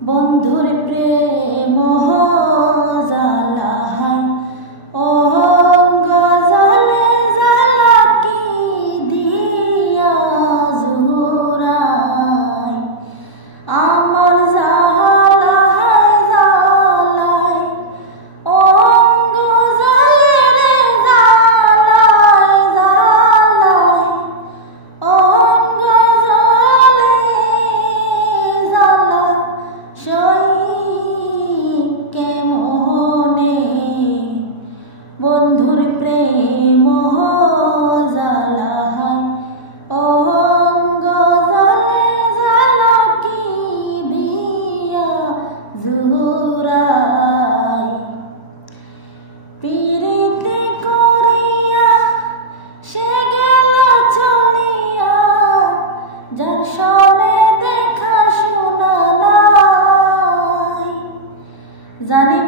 বন্ধুর প্রেম জালাহায় ও গজালে জালা কি দিয়া জুরাই আমার জালাহায় জালায় ও গজালে রে জালায় জালায় ও গজালে জালা কেমনে বন্ধুর প্রেম জালাহায় অঙ্গ জালে জালা কি দিয়া জুরাই পিরিতে করিয়া সে গেল চলিয়া যার সনে দেখা শোনা নাই জানি